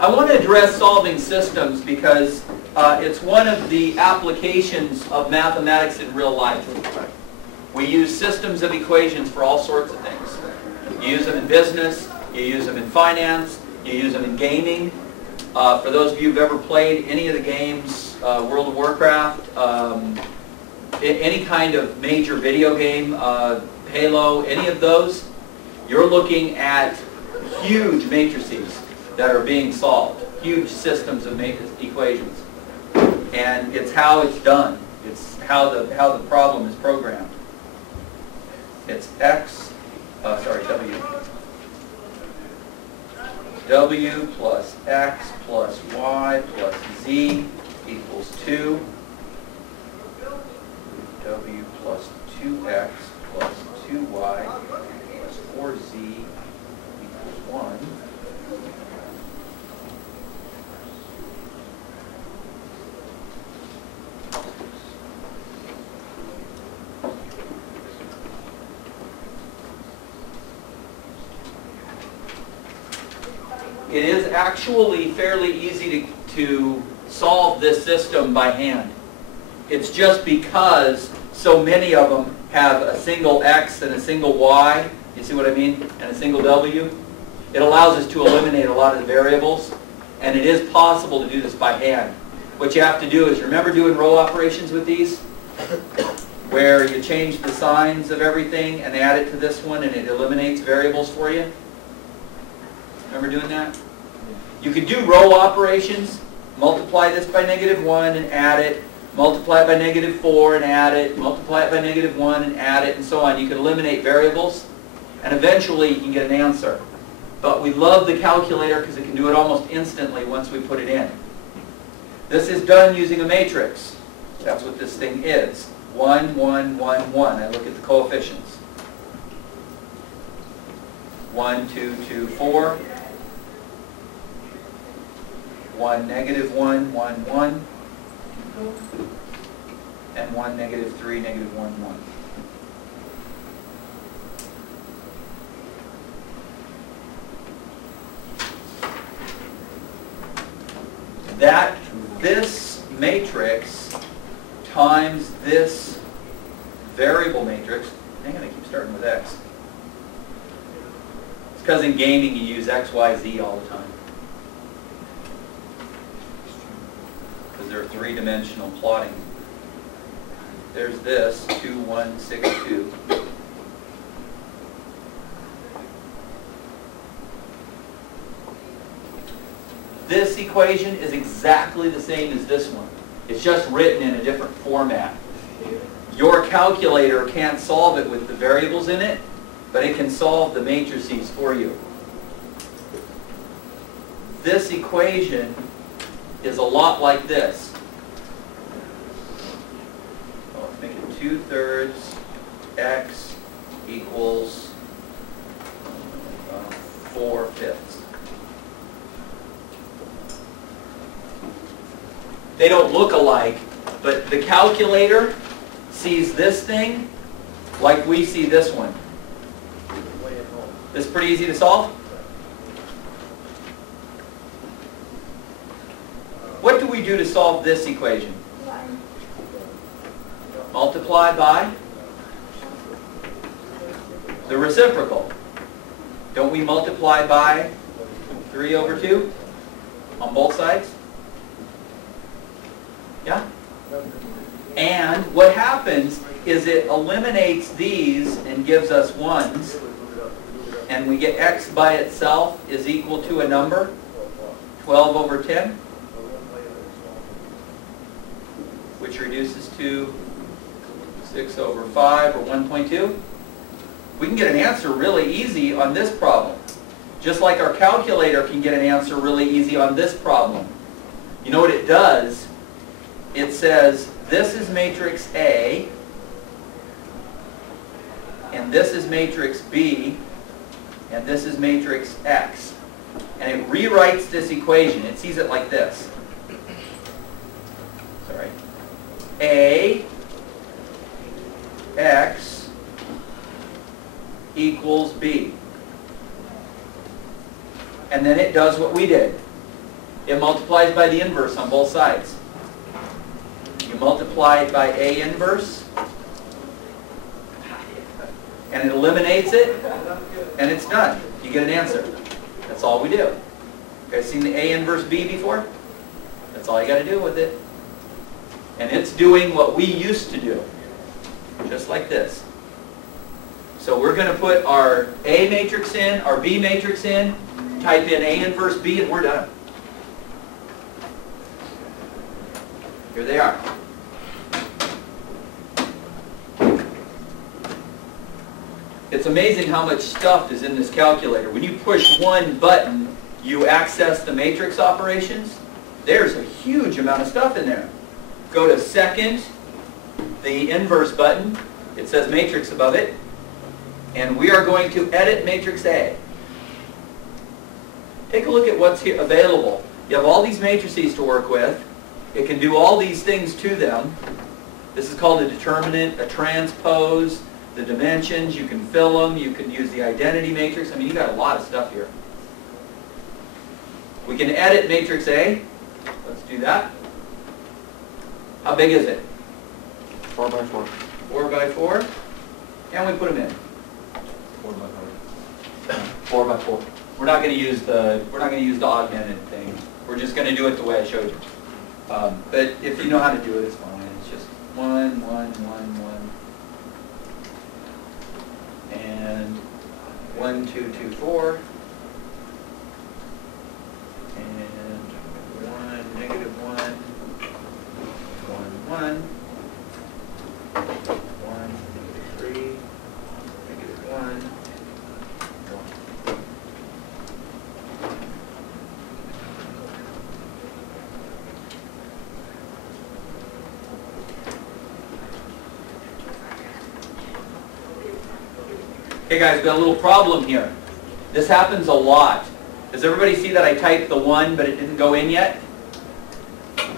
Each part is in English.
I want to address solving systems because it's one of the applications of mathematics in real life. We use systems of equations for all sorts of things. You use them in business, you use them in finance, you use them in gaming. For those of you who've ever played any of the games, World of Warcraft, any kind of major video game, Halo, any of those, you're looking at huge matrices that are being solved, huge systems of equations. And it's how it's done. It's how the problem is programmed. It's W plus X plus Y plus Z equals 2. W plus 2X plus 2Y plus 4Z equals 1. It is actually fairly easy to solve this system by hand. It's just because so many of them have a single X and a single Y, you see what I mean, and a single W. It allows us to eliminate a lot of the variables, and it is possible to do this by hand. What you have to do is, remember doing row operations with these? Where you change the signs of everything and add it to this one and it eliminates variables for you? Remember doing that? You could do row operations, multiply this by -1 and add it, multiply it by -4 and add it, multiply it by -1 and add it, and so on. You can eliminate variables, and eventually you can get an answer. But we love the calculator because it can do it almost instantly once we put it in. This is done using a matrix. That's what this thing is. 1, 1, 1, 1. I look at the coefficients. 1, 2, 2, 4. 1, -1, 1, 1. And 1, -3, -1, 1. This matrix times this variable matrix, hang on, I keep starting with X. It's because in gaming you use X, Y, Z all the time. Because they're three-dimensional plotting. There's this, 2, 1, 6, 2. This equation is exactly the same as this one. It's just written in a different format. Your calculator can't solve it with the variables in it, but it can solve the matrices for you. This equation is a lot like this. So let's make it 2/3 X equals 4/5. They don't look alike, but the calculator sees this thing like we see this one. This is pretty easy to solve? What do we do to solve this equation? Multiply by the reciprocal. Don't we multiply by 3/2 on both sides? Yeah? And what happens is it eliminates these and gives us 1s, and we get X by itself is equal to a number, 12/10, which reduces to 6/5 or 1.2. We can get an answer really easy on this problem, just like our calculator can get an answer really easy on this problem. You know what it does? It says this is matrix A, and this is matrix B, and this is matrix X. And it rewrites this equation. It sees it like this. Sorry. A X equals B. And then it does what we did. It multiplies by the inverse on both sides. You multiply it by A inverse, and it eliminates it, and it's done. You get an answer. That's all we do. You guys seen the A inverse B before? That's all you got to do with it. And it's doing what we used to do, just like this. So we're going to put our A matrix in, our B matrix in, type in A inverse B, and we're done. Here they are. It's amazing how much stuff is in this calculator. When you push one button, you access the matrix operations. There's a huge amount of stuff in there. Go to second, the inverse button. It says matrix above it. And we are going to edit matrix A. Take a look at what's here available. You have all these matrices to work with. It can do all these things to them. This is called a determinant, a transpose, the dimensions. You can fill them. You can use the identity matrix. I mean, you got a lot of stuff here. We can edit matrix A. Let's do that. How big is it? 4 by 4. 4 by 4. And we put them in. 4 by 4. 4 by 4. We're not going to use the augmented thing. We're just going to do it the way I showed you. But if you know how to do it, it's fine. It's just 1, 1, 1, 1, and 1, 2, 2, 4, and 1, negative 1, 1, 1, 1, 3, negative 1, 1. Okay guys, we've got a little problem here. This happens a lot. Does everybody see that I typed the 1 but it didn't go in yet? A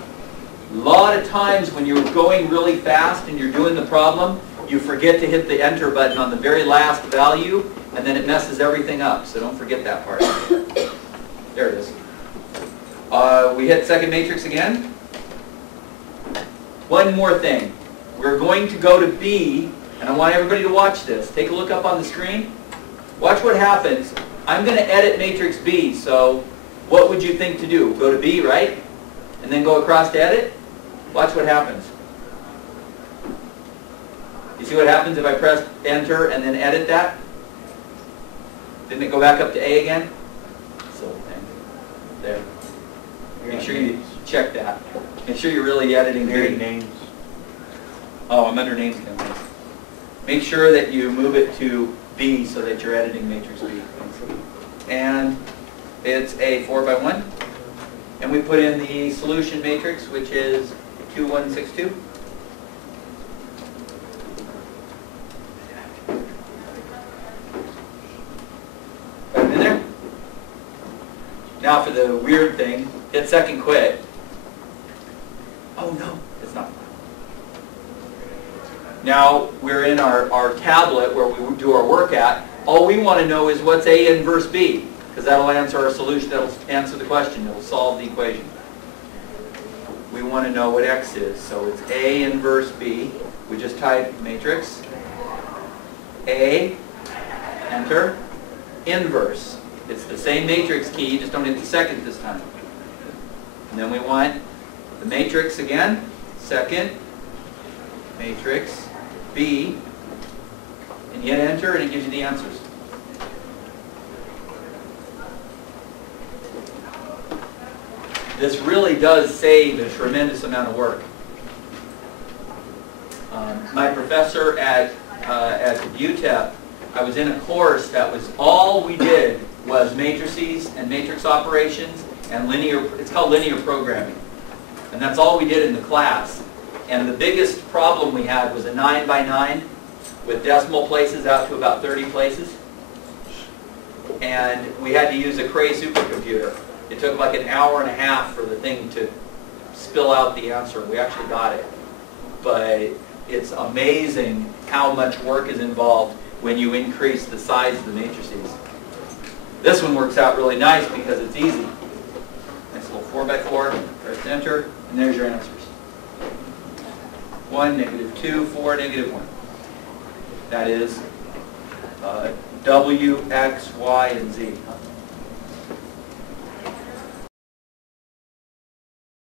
lot of times when you're going really fast and you're doing the problem, you forget to hit the enter button on the very last value and then it messes everything up. So don't forget that part. There it is. We hit second matrix again. One more thing. We're going to go to B. And I want everybody to watch this. Take a look up on the screen. Watch what happens. I'm going to edit matrix B, so what would you think to do? Go to B, right? And then go across to edit? Watch what happens. You see what happens if I press enter and then edit that? Didn't it go back up to A again? Silly thing. There. Make sure you check that. Make sure you're really editing B. Names. Oh, I'm under names now. Make sure that you move it to B so that you're editing matrix B. And it's a 4 by 1. And we put in the solution matrix, which is 2, 1, 6, 2. Got it in there? Now for the weird thing, hit second quit. Oh no, it's not. Now we're in our tablet where we do our work at. All we want to know is what's A inverse B, because that'll answer our solution, that'll answer the question, it'll solve the equation. We want to know what X is, so it's A inverse B. We just type matrix, A, enter, inverse. It's the same matrix key, just don't hit the second this time. And then we want the matrix again, second, matrix, B, and you hit enter and it gives you the answers. This really does save a tremendous amount of work. My professor at UTEP, I was in a course that was all we did was matrices and matrix operations and linear, it's called linear programming. And that's all we did in the class. And the biggest problem we had was a 9 by 9 with decimal places out to about 30 places. And we had to use a Cray supercomputer. It took like an hour and a half for the thing to spill out the answer. We actually got it. But it's amazing how much work is involved when you increase the size of the matrices. This one works out really nice because it's easy. Nice little 4 by 4, press enter, and there's your answers. 1, -2, 4, -1. That is W, X, Y, and Z.